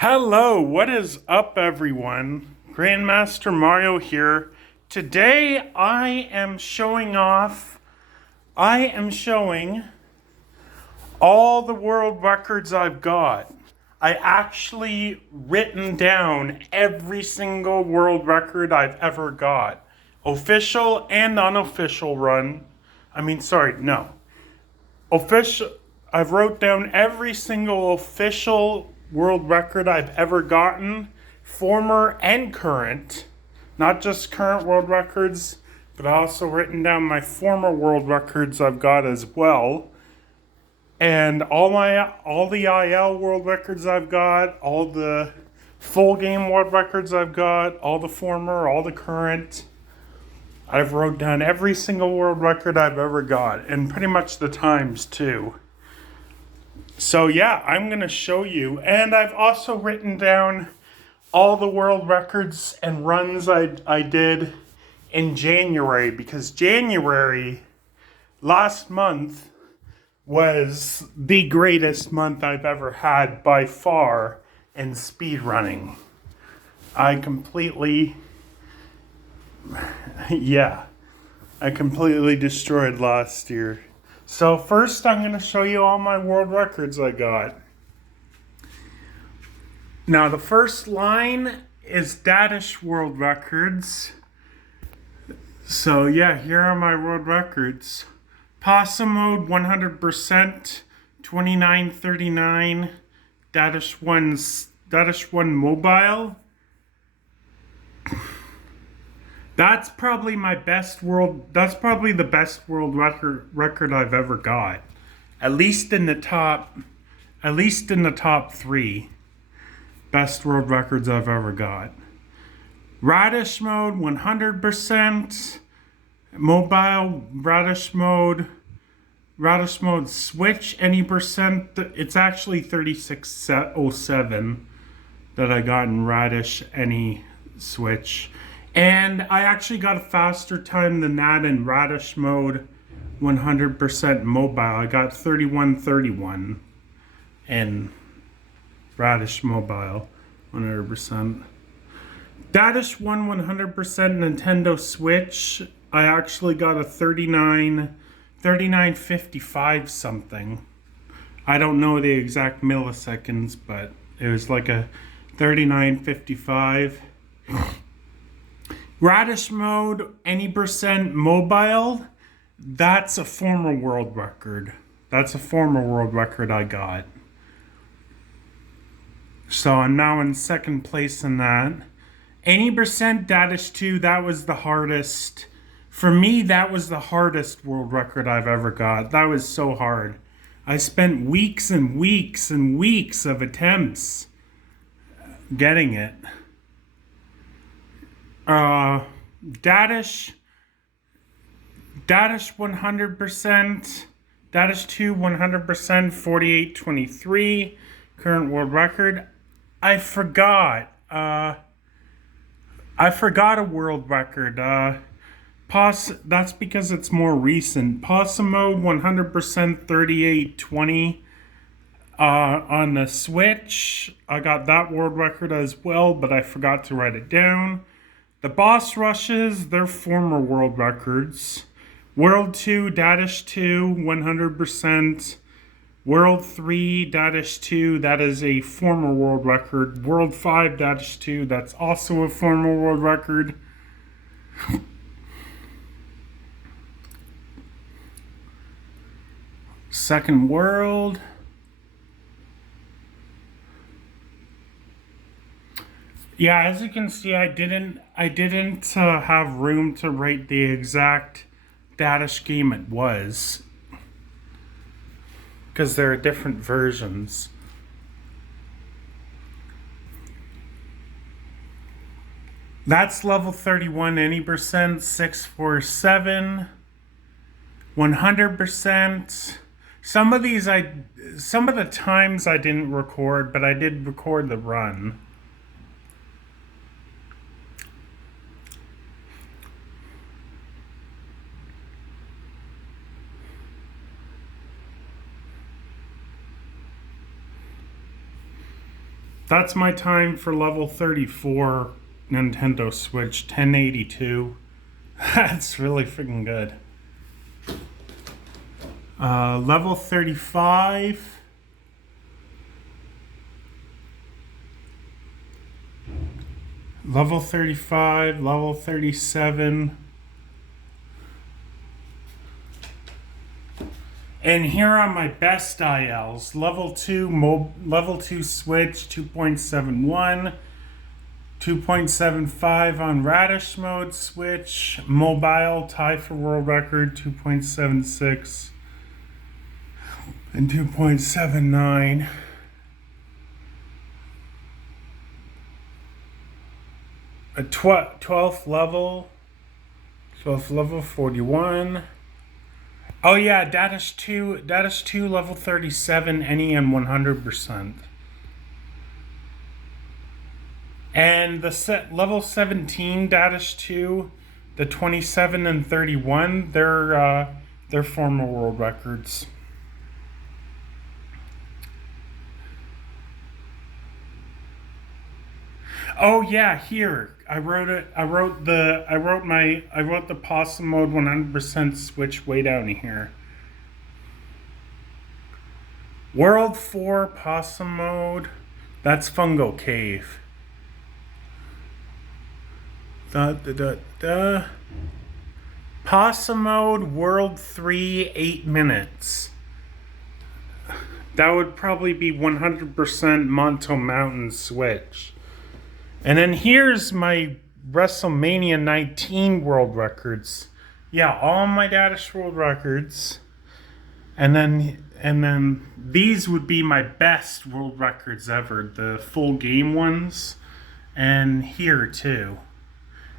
Hello, what is up, everyone? Grandmaster Mario here. Today I am showing all the world records I've got. I actually written down every single world record I've ever got. Official and unofficial run. Official. I've wrote down every single official world record I've ever gotten, former and current, not just current world records, but I also written down my former world records I've got as well, and all the IL world records I've got, all the full game world records I've got, all the former, all the current. I've wrote down every single world record I've ever got, and pretty much the times too. So yeah, I'm going to show you. And I've also written down all the world records and runs I did in January, because January, last month, was the greatest month I've ever had by far in speedrunning. I completely destroyed last year. So first I'm going to show you all my world records I got. Now the first line is Dadish world records. So yeah, here are my world records. Possum mode 100%, 2939, Dadish 1 mobile. That's probably the best world record I've ever got. At least in the top 3 best world records I've ever got. Radish mode 100%, mobile Radish mode switch any percent. It's actually 3607 that I got in Radish any switch. And I actually got a faster time than that in Radish mode 100% mobile. I got 3131 in Radish mobile 100%. Dadish 1 100% Nintendo Switch. I actually got a 3955 something. I don't know the exact milliseconds, but it was like a 3955. Radish mode, any percent mobile, that's a former world record. That's a former world record I got. So I'm now in second place in that. Any percent Dadish 2, that was the hardest. For me, that was the hardest world record I've ever got. That was so hard. I spent weeks and weeks and weeks of attempts getting it. Dadish 100%, Dadish 2 100%, 4823, current world record. I forgot a world record. That's because it's more recent. Possum mode 100%, 3820. On the Switch, I got that world record as well, but I forgot to write it down. The boss rushes, they're former world records. World 2, Dadish 2, 100%. World 3, Dadish 2, that is a former world record. World 5, Dadish 2, that's also a former world record. Second world. Yeah, as you can see, I didn't have room to write the exact Dadish game it was, because there are different versions. That's level 31, any percent, 647, 100%. Some of the times I didn't record, but I did record the run. That's my time for level 34 Nintendo Switch 1082. That's really freaking good. Level 35. Level 35, level 37. And here are my best ILs. Level 2 Switch 2.71, 2.75 on Radish mode Switch, mobile tie for world record 2.76 and 2.79. 12th level 41. Oh yeah, Datish 2 level 37 NEM 100%. And the level 17 Datish 2, the 27 and 31, they're former world records. Oh yeah, here I wrote it. I wrote the Possum mode 100% Switch way down here. World 4 Possum mode. That's Fungo Cave. Possum mode World 3 8 minutes. That would probably be 100% Monto Mountain Switch. And then here's my Wrestlemania 19 world records. Yeah, all my Datish world records. And then these would be my best world records ever, the full game ones. And here too.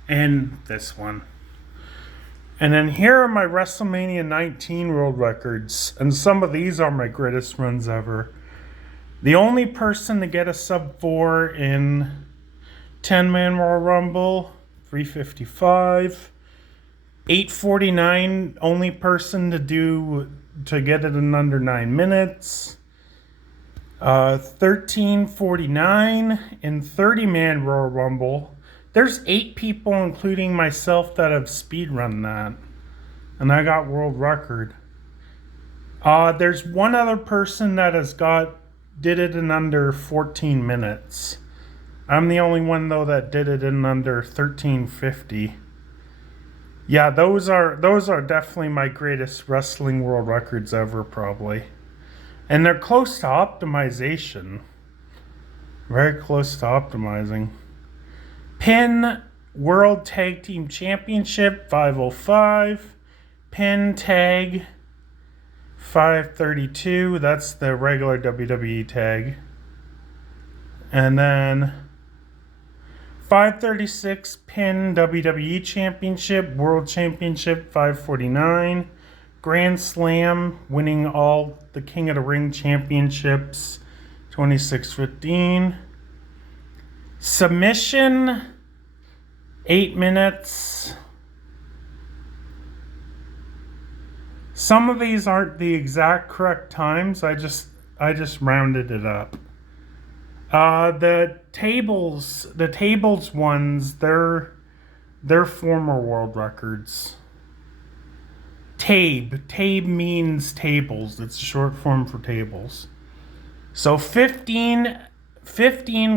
And this one. And then here are my Wrestlemania 19 world records. And some of these are my greatest runs ever. The only person to get a sub 4 in 10-man Royal Rumble, 355. 849, only person to get it in under 9 minutes. 1349 in 30-man Royal Rumble. There's 8 people, including myself, that have speedrun that. And I got world record. There's one other person that did it in under 14 minutes. I'm the only one though that did it in under 1350. Yeah, those are definitely my greatest wrestling world records ever, probably. And they're close to optimization. Very close to optimizing. Pin World Tag Team Championship 505. Pin Tag 532. That's the regular WWE tag. And then 536 Pin WWE Championship, World Championship 549, Grand Slam, winning all the King of the Ring Championships 2615, Submission 8 minutes. Some of these aren't the exact correct times. I just rounded it up. The tables ones, they're former world records. Tabe means tables. It's a short form for tables. So 15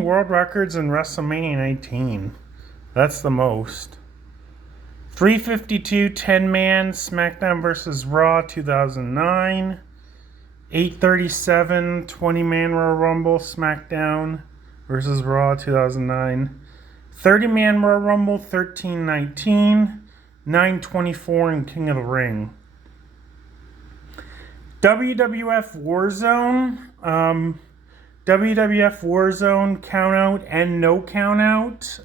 world records in WrestleMania 19. That's the most. 352 10-man SmackDown vs. Raw 2009. 837 20-man Royal Rumble SmackDown versus Raw 2009. 30-man Royal Rumble 1319. 924 in King of the Ring. WWF Warzone. WWF Warzone count out and no count out.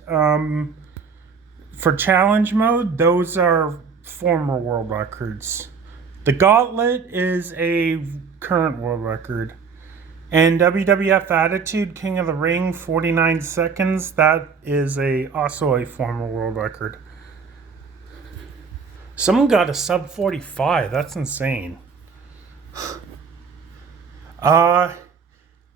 For challenge mode, those are former world records. The Gauntlet is a current world record. And WWF Attitude King of the Ring 49 seconds, that is also a former world record. Someone got a sub 45. That's insane.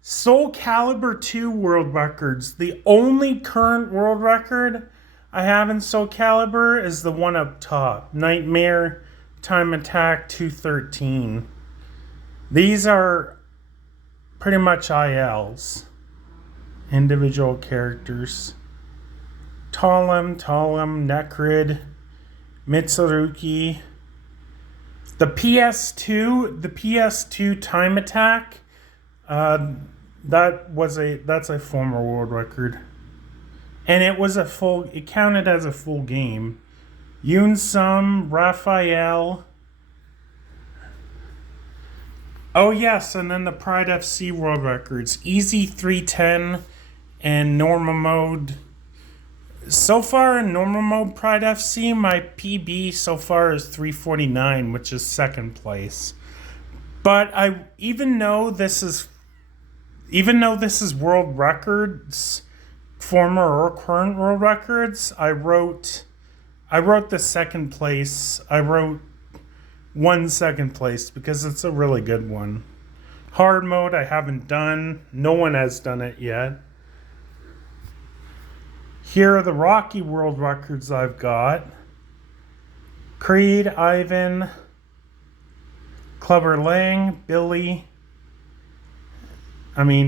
Soul Calibur 2 world records. The only current world record I have in Soul Calibur is the one up top. Nightmare Time Attack 213. These are pretty much ILs. Individual characters. Talem, Necrid, Mitsuruki. The PS2 Time Attack, that's a former world record. And it counted as a full game. Yunsum, Raphael. Oh yes, and then the Pride FC world records. Easy 310 and normal mode. So far in normal mode Pride FC, my PB so far is 349, which is second place. But even though this is world records, former or current world records, I wrote the second place. I wrote one second place because it's a really good one. Hard mode I haven't done. No one has done it yet. Here are the Rocky world records I've got. Creed, Ivan, Clubber Lang,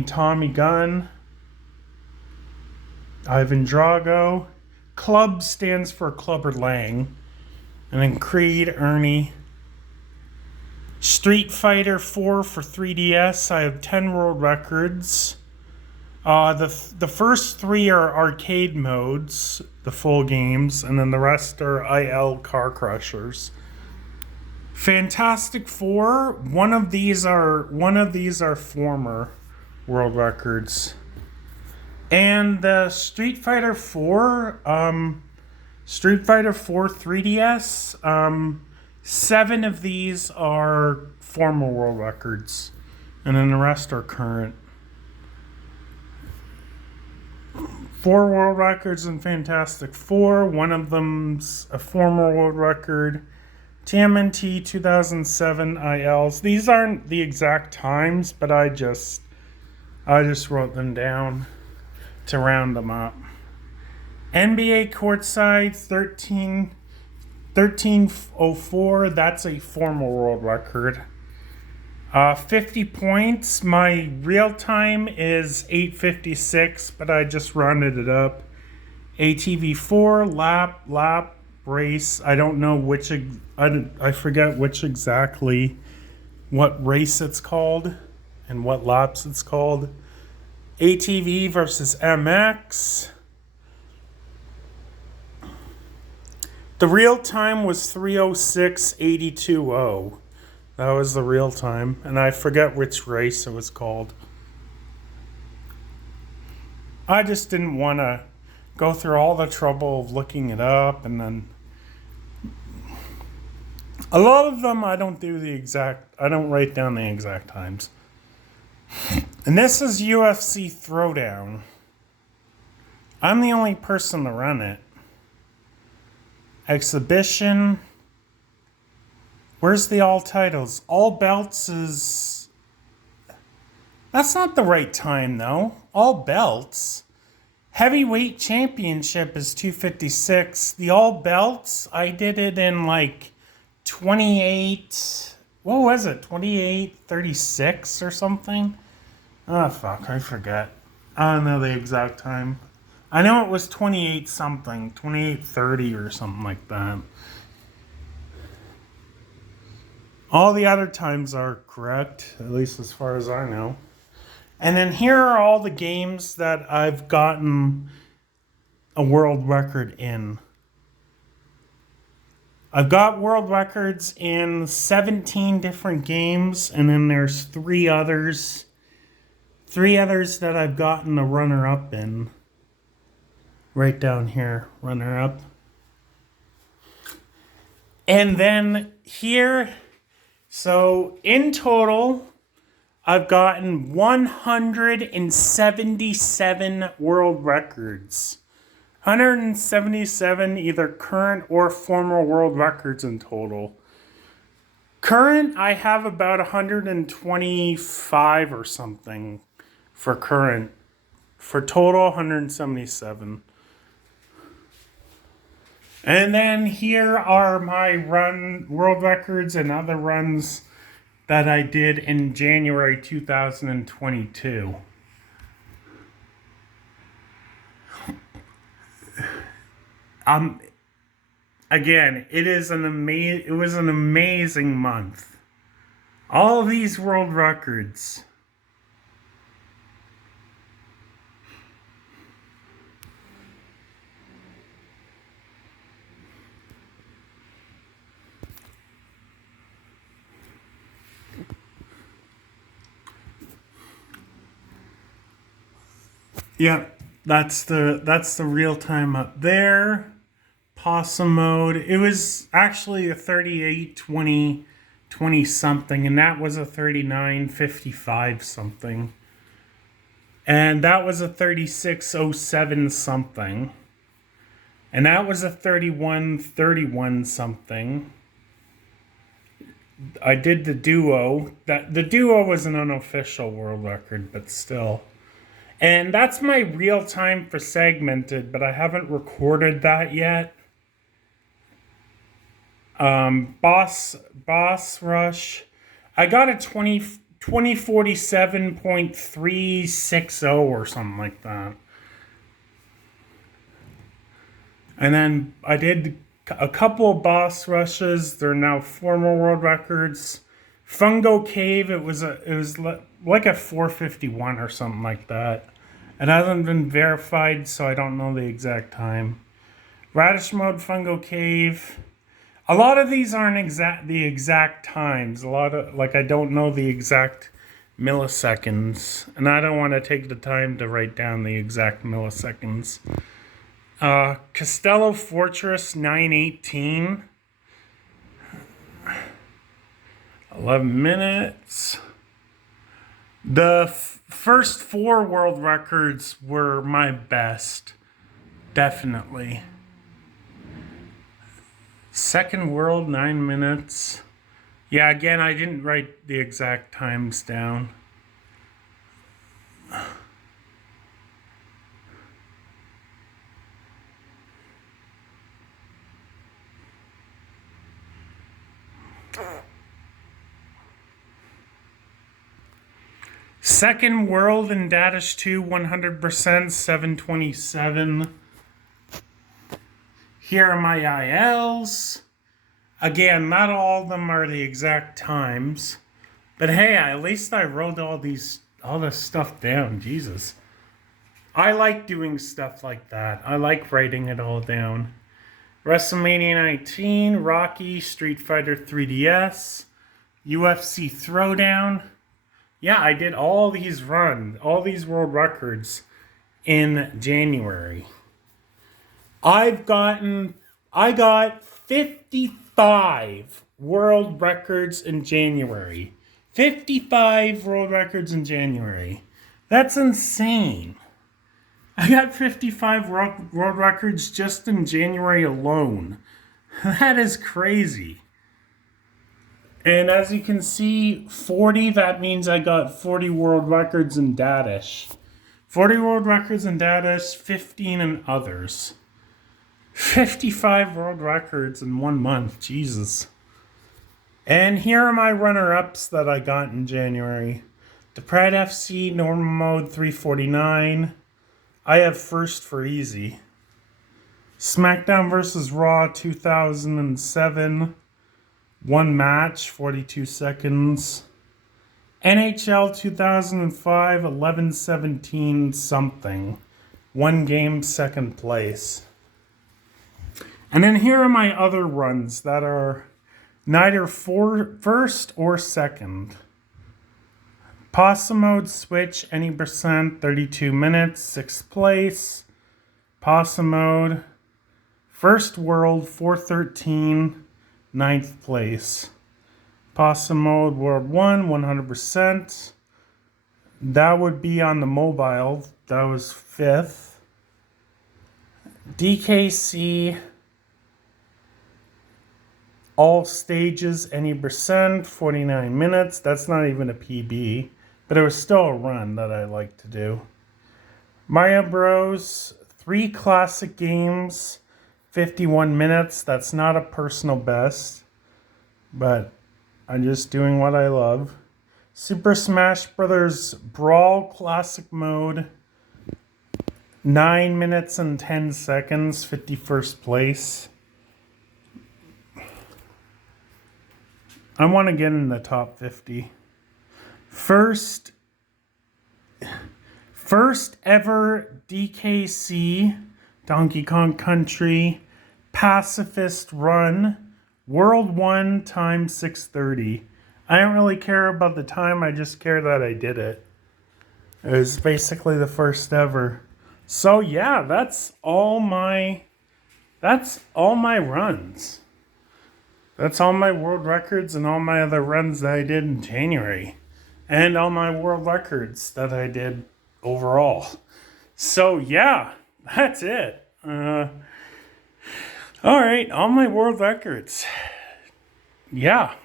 Tommy Gunn, Ivan Drago. Club stands for Clubber Lang. And then Creed, Ernie. Street Fighter 4 for 3DS. I have 10 world records. The first 3 are arcade modes, the full games, and then the rest are IL car crushers. Fantastic Four, one of these are former world records. And the Street Fighter 4 3DS, 7 of these are former world records, and then the rest are current. 4 world records in Fantastic Four. One of them's a former world record. TMNT 2007 ILs. These aren't the exact times, but I just wrote them down to round them up. NBA courtside 1304. That's a former world record. 50 points. My real time is 8:56, but I just rounded it up. ATV4, lap, race. I don't know which. I forget what race it's called and what laps it's called. ATV versus MX. The real time was 3:06.82. That was the real time, and I forget which race it was called. I just didn't want to go through all the trouble of looking it up, and then a lot of them I don't write down the exact times. And this is UFC Throwdown. I'm the only person to run it. Exhibition. Where's the all titles? All belts is... That's not the right time, though. All belts. Heavyweight championship is 256. The all belts, I did it in 28... What was it? 28:36 or something? Oh, fuck. I forget. I don't know the exact time. I know it was 28 something. 28:30 or something like that. All the other times are correct, at least as far as I know. And then here are all the games that I've gotten a world record in. I've got world records in 17 different games, and then there's 3 others. 3 others that I've gotten a runner-up in. Right down here, runner-up. And then here... So, in total, I've gotten 177 world records. 177 either current or former world records in total. Current, I have about 125 or something. for current. For total, 177. And then here are my world records and other runs that I did in January 2022. Again, it was an amazing month. All of these world records. Yep, that's the real time up there. Possum mode. It was actually a 38 20 something, and that was a 39 55 something. And that was a 3607 something. And that was a 31 something. I did the duo. The duo was an unofficial world record, but still. And that's my real time for segmented, but I haven't recorded that yet. Boss Rush. I got a 2047.360 or something like that. And then I did a couple of boss rushes. They're now former world records. Fungo Cave, it was like a 451 or something like that. It hasn't been verified, so I don't know the exact time. Radish Mode Fungo Cave. A lot of these aren't the exact times. I don't know the exact milliseconds, and I don't want to take the time to write down the exact milliseconds. Castello Fortress 918. 11 minutes. The first 4 world records were my best. Definitely. Second world, 9 minutes. Yeah, again, I didn't write the exact times down. Second world in Datish 2, 100%, 727. Here are my ILs. Again, not all of them are the exact times. But hey, at least I wrote all this stuff down. Jesus. I like doing stuff like that. I like writing it all down. Wrestlemania 19, Rocky, Street Fighter 3DS, UFC Throwdown. Yeah, I did all these world records in January. I got 55 world records in January. 55 world records in January. That's insane. I got 55 world records just in January alone. That is crazy. And as you can see, 40, that means I got 40 world records in Datish. 40 world records in Datish, 15 in others. 55 world records in 1 month, Jesus. And here are my runner-ups that I got in January. The Pride FC, normal mode, 349. I have first for easy. SmackDown vs. Raw, 2007. 1 match, 42 seconds. NHL 2005, 11-17 something. 1 game, 2nd place. And then here are my other runs that are neither first or second. Possum mode switch, any percent, 32 minutes, 6th place. Possum mode, first world, 413, 9th place. Possum mode, world 1, 100%. That would be on the mobile. That was 5th. DKC, all stages, any percent, 49 minutes. That's not even a PB. but it was still a run that I like to do. Mario Bros. 3 classic games, 51 minutes. That's not a personal best, but I'm just doing what I love. Super Smash Bros. Brawl Classic Mode, 9 minutes and 10 seconds, 51st place. I want to get in the top 50. First ever DKC, Donkey Kong Country, Pacifist Run, World 1 time 6:30. I don't really care about the time, I just care that I did it. It was basically the first ever. So yeah, that's all my runs. That's all my world records and all my other runs that I did in January. And all my world records that I did overall. So yeah, that's it. Alright, all my world records. Yeah.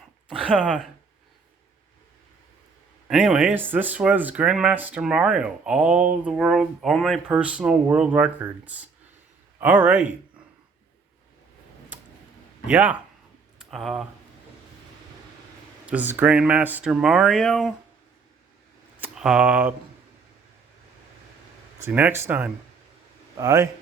Anyways, this was Grandmaster Mario. All my personal world records. Alright. Yeah. This is Grandmaster Mario. See you next time. Bye.